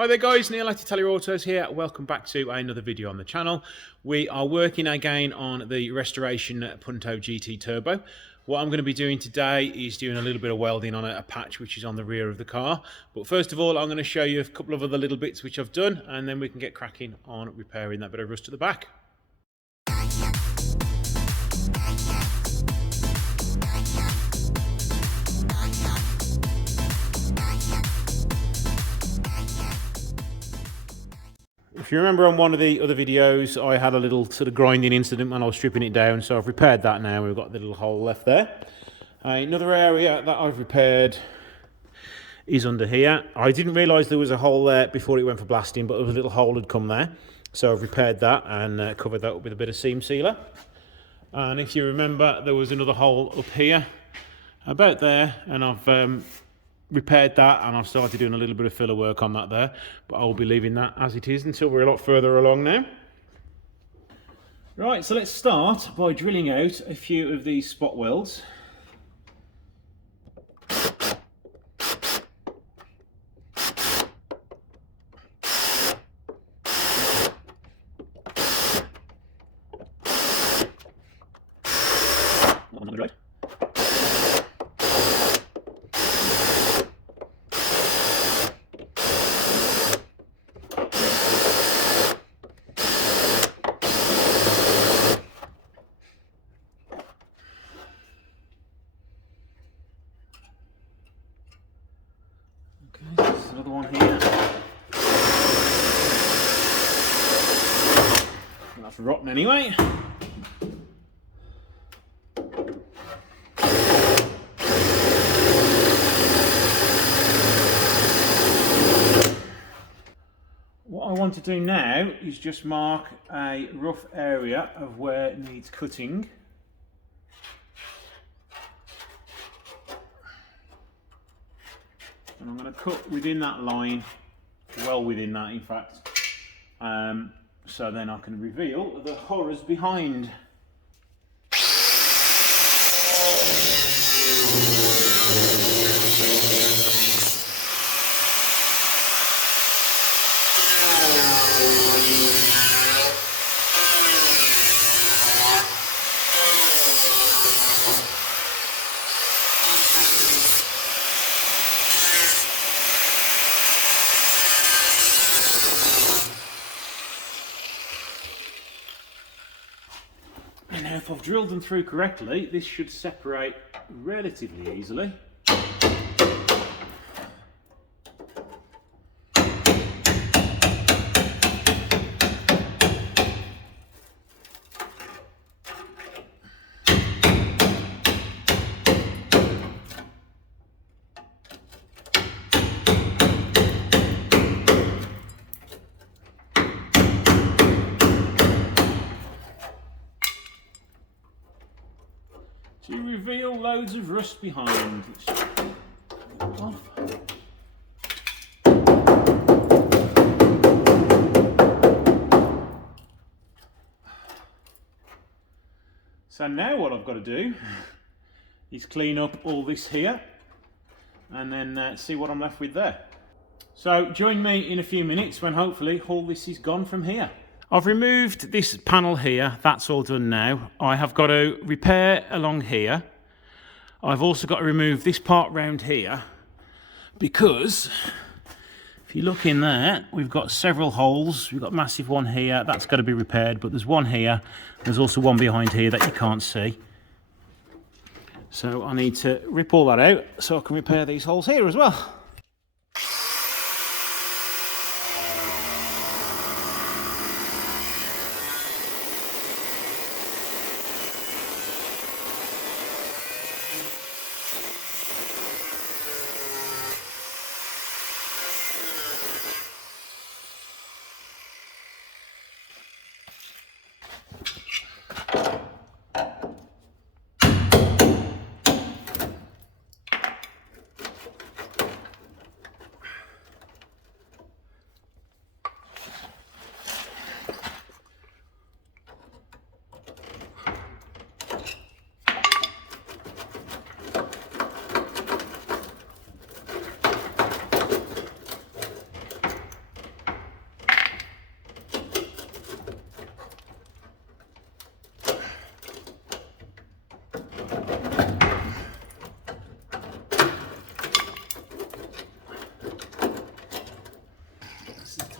Hi there guys, Neil at Italia Autos here. Welcome back to another video on the channel. We are working again on the Restoration Punto GT Turbo. What I'm going to be doing today is doing a little bit of welding on a patch which is on the rear of the car. But first of all, I'm going to show you a couple of other little bits which I've done, and then we can get cracking on repairing that bit of rust at the back. If you remember on one of the other videos, I had a little sort of grinding incident when I was stripping it down, so I've repaired that now. We've got the little hole left there. Another area that I've repaired is under here. I didn't realise there was a hole there before it went for blasting, but a little hole had come there. So I've repaired that and covered that up with a bit of seam sealer. And if you remember, there was another hole up here, about there, and I've repaired that, and I've started doing a little bit of filler work on that there, but I'll be leaving that as it is until we're a lot further along now. Right, so let's start by drilling out a few of these spot welds. There's another one here. That's rotten anyway. What I want to do now is just mark a rough area of where it needs cutting. And I'm going to cut within that line, well within that in fact, so then I can reveal the horrors behind. And now if I've drilled them through correctly, this should separate relatively easily. To reveal loads of rust behind. So now what I've got to do is clean up all this here and then see what I'm left with there. So join me in a few minutes when hopefully all this is gone from here. I've removed this panel here, that's all done now. I have got to repair along here. I've also got to remove this part round here because if you look in there, we've got several holes. We've got a massive one here, that's got to be repaired, but there's one here. There's also one behind here that you can't see. So I need to rip all that out so I can repair these holes here as well.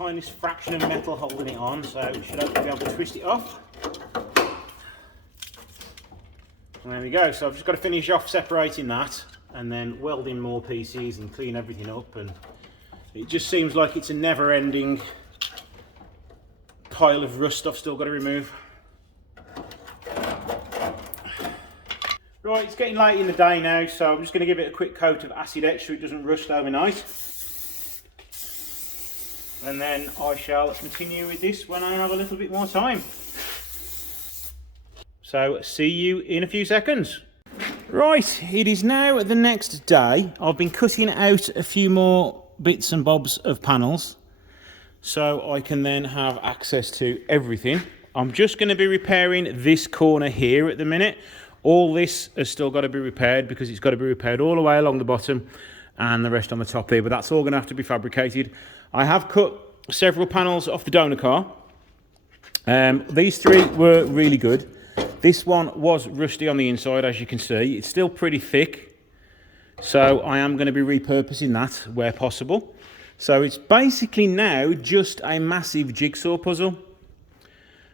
tiniest fraction of metal holding it on, so we should hopefully be able to twist it off. And there we go. So I've just got to finish off separating that and then welding more pieces and clean everything up, and it just seems like it's a never-ending pile of rust I've still got to remove. Right, it's getting late in the day now, so I'm just going to give it a quick coat of acid etch so it doesn't rust overnight. And then I shall continue with this when I have a little bit more time. So, see you in a few seconds. Right, it is now the next day. I've been cutting out a few more bits and bobs of panels so I can then have access to everything. I'm just going to be repairing this corner here at the minute. All this has still got to be repaired because it's got to be repaired all the way along the bottom and the rest on the top there, but that's all going to have to be fabricated. I have cut several panels off the donor car. These three were really good. This one was rusty on the inside, as you can see. It's still pretty thick, so I am going to be repurposing that where possible. So it's basically now just a massive jigsaw puzzle.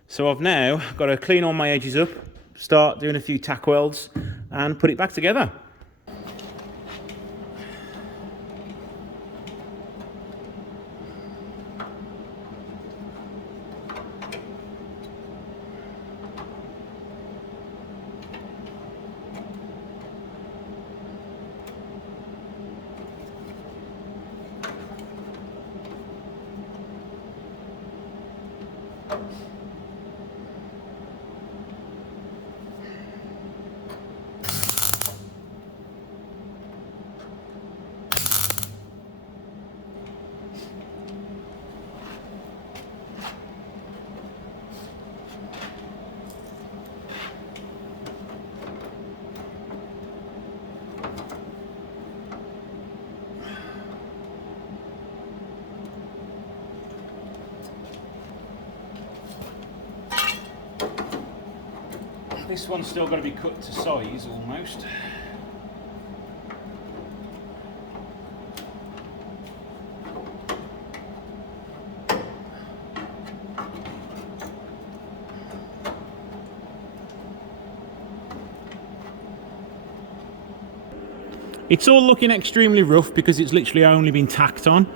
So I've now got to clean all my edges up, start doing a few tack welds and put it back together. This one's still got to be cut to size almost. It's all looking extremely rough because it's literally only been tacked on.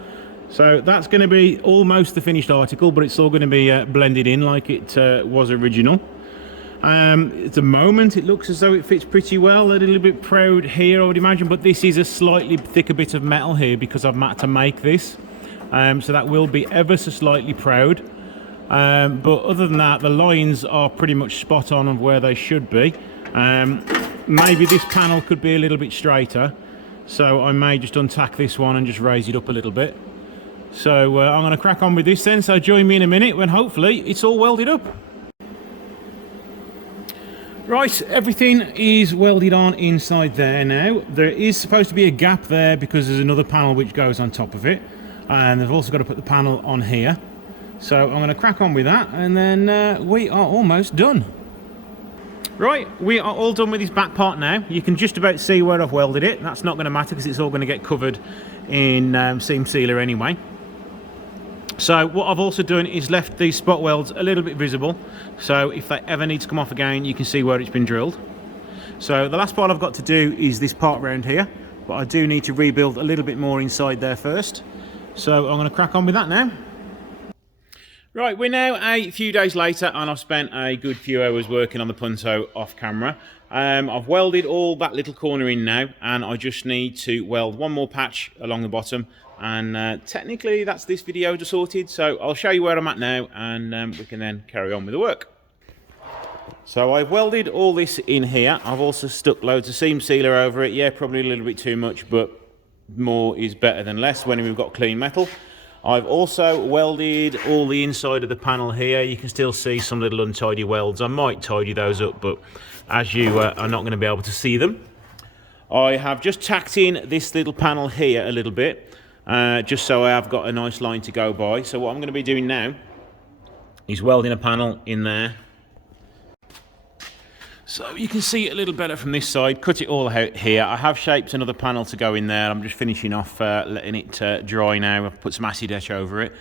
So that's going to be almost the finished article, but it's all going to be blended in like it was original. At the moment it looks as though it fits pretty well. A little bit proud here I would imagine, but this is a slightly thicker bit of metal here because I've had to make this. So that will be ever so slightly proud. But other than that, the lines are pretty much spot on of where they should be. Maybe this panel could be a little bit straighter, so I may just untack this one and just raise it up a little bit. So I'm going to crack on with this then, so join me in a minute when hopefully it's all welded up. Right, everything is welded on inside there now. There is supposed to be a gap there because there's another panel which goes on top of it, and they've also got to put the panel on here. So I'm going to crack on with that, and then we are almost done. Right, we are all done with this back part now. You can just about see where I've welded it. That's not going to matter because it's all going to get covered in seam sealer anyway. So what I've also done is left these spot welds a little bit visible, so if they ever need to come off again you can see where it's been drilled. So the last part I've got to do is this part round here, but I do need to rebuild a little bit more inside there first. So I'm going to crack on with that now. Right, we're now a few days later and I've spent a good few hours working on the Punto off camera. I've welded all that little corner in now, and I just need to weld one more patch along the bottom, and technically that's this video just sorted. So I'll show you where I'm at now, and we can then carry on with the work. So I've welded all this in here. I've also stuck loads of seam sealer over it. Yeah, probably a little bit too much, but more is better than less when we've got clean metal. I've also welded all the inside of the panel here. You can still see some little untidy welds. I might tidy those up, but as you are not going to be able to see them. I have just tacked in this little panel here a little bit, just so I have got a nice line to go by. So what I'm going to be doing now is welding a panel in there. So you can see it a little better from this side. Cut it all out here. I have shaped another panel to go in there. I'm just finishing off letting it dry now. I've put some acid etch over it.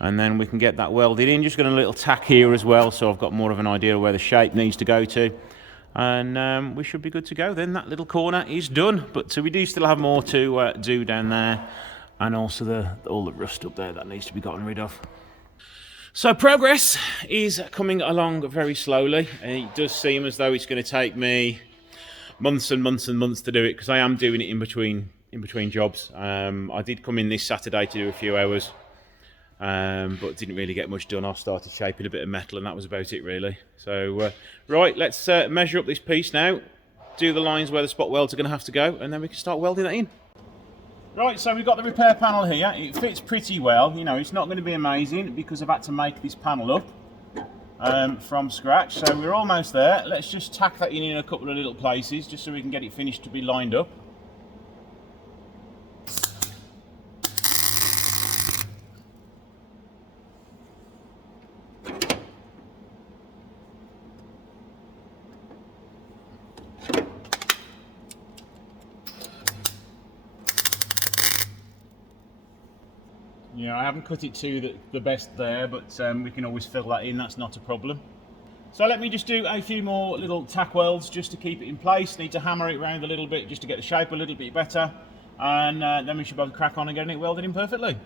and then we can get that welded in. Just got a little tack here as well, so I've got more of an idea of where the shape needs to go to, and we should be good to go. Then that little corner is done, but so we do still have more to do down there, and also all the rust up there that needs to be gotten rid of. So progress is coming along very slowly, and it does seem as though it's going to take me months and months and months to do it, because I am doing it in between jobs. I did come in this Saturday to do a few hours, but didn't really get much done. I started shaping a bit of metal, and that was about it really. So right, let's measure up this piece now, do the lines where the spot welds are going to have to go, and then we can start welding that in. Right, so we've got the repair panel here. It fits pretty well. You know, it's not going to be amazing because I've had to make this panel up from scratch. So we're almost there. Let's just tack that in a couple of little places just so we can get it finished to be lined up. Yeah, I haven't cut it to the best there, but we can always fill that in, that's not a problem. So let me just do a few more little tack welds just to keep it in place. Need to hammer it around a little bit just to get the shape a little bit better, and then we should be able to crack on and getting it welded in perfectly.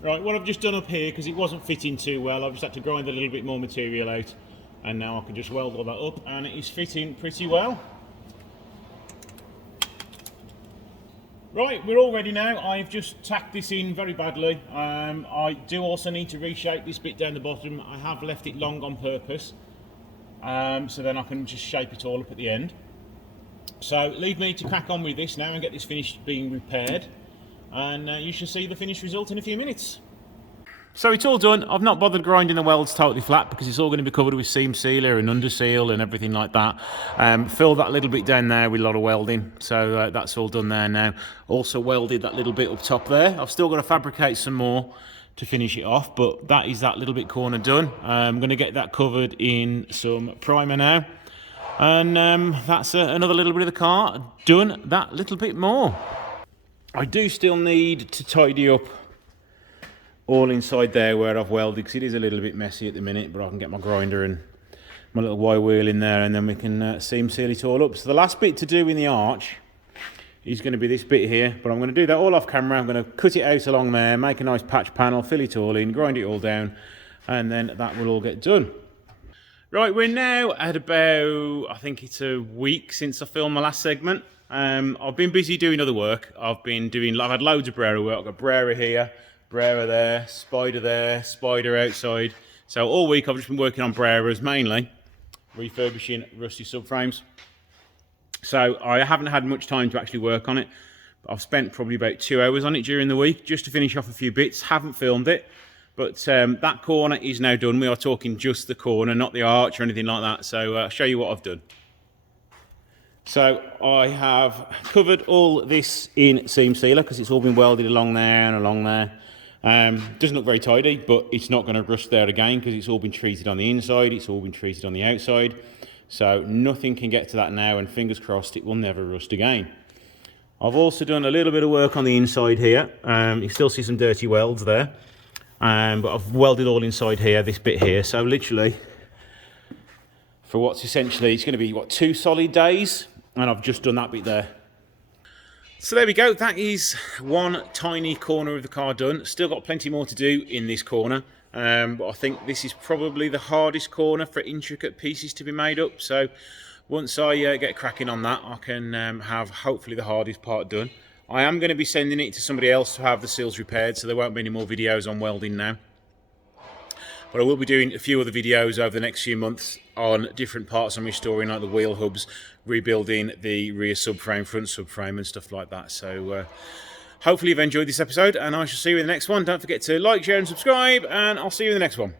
Right, what I've just done up here, because it wasn't fitting too well, I've just had to grind a little bit more material out, and now I can just weld all that up, and it is fitting pretty well. Right, we're all ready now. I've just tacked this in very badly. I do also need to reshape this bit down the bottom. I have left it long on purpose, so then I can just shape it all up at the end. So leave me to crack on with this now and get this finished being repaired, and you shall see the finished result in a few minutes. So it's all done. I've not bothered grinding the welds totally flat because it's all going to be covered with seam sealer and under seal and everything like that. Fill that little bit down there with a lot of welding, so that's all done there now. Also welded that little bit up top there. I've still got to fabricate some more to finish it off, but that is that little bit corner done. I'm going to get that covered in some primer now, and that's another little bit of the car done that little bit more. I do still need to tidy up all inside there where I've welded, because it is a little bit messy at the minute, but I can get my grinder and my little Y wheel in there, and then we can seam seal it all up. So the last bit to do in the arch is going to be this bit here, but I'm going to do that all off camera. I'm going to cut it out along there, make a nice patch panel, fill it all in, grind it all down, and then that will all get done. Right, we're now at about, I think it's a week since I filmed my last segment. I've been busy doing other work. I've had loads of Brera work. I've got Brera here, Brera there, Spider outside. So all week I've just been working on Breras mainly, refurbishing rusty subframes. So I haven't had much time to actually work on it. But I've spent probably about 2 hours on it during the week just to finish off a few bits. Haven't filmed it, but that corner is now done. We are talking just the corner, not the arch or anything like that. So I'll show you what I've done. So I have covered all this in seam sealer because it's all been welded along there and along there. Doesn't look very tidy, but it's not going to rust there again because it's all been treated on the inside, it's all been treated on the outside. So nothing can get to that now, and fingers crossed it will never rust again. I've also done a little bit of work on the inside here. You still see some dirty welds there, but I've welded all inside here, this bit here. So literally, for what's essentially, it's going to be, 2 solid days, and I've just done that bit there. So there we go, that is one tiny corner of the car done. Still got plenty more to do in this corner, but I think this is probably the hardest corner for intricate pieces to be made up. So once I get cracking on that, I can have hopefully the hardest part done. I am going to be sending it to somebody else to have the seals repaired, so there won't be any more videos on welding now. But I will be doing a few other videos over the next few months on different parts I'm restoring, like the wheel hubs, rebuilding the rear subframe, front subframe and stuff like that. So hopefully you've enjoyed this episode, and I shall see you in the next one. Don't forget to like, share and subscribe, and I'll see you in the next one.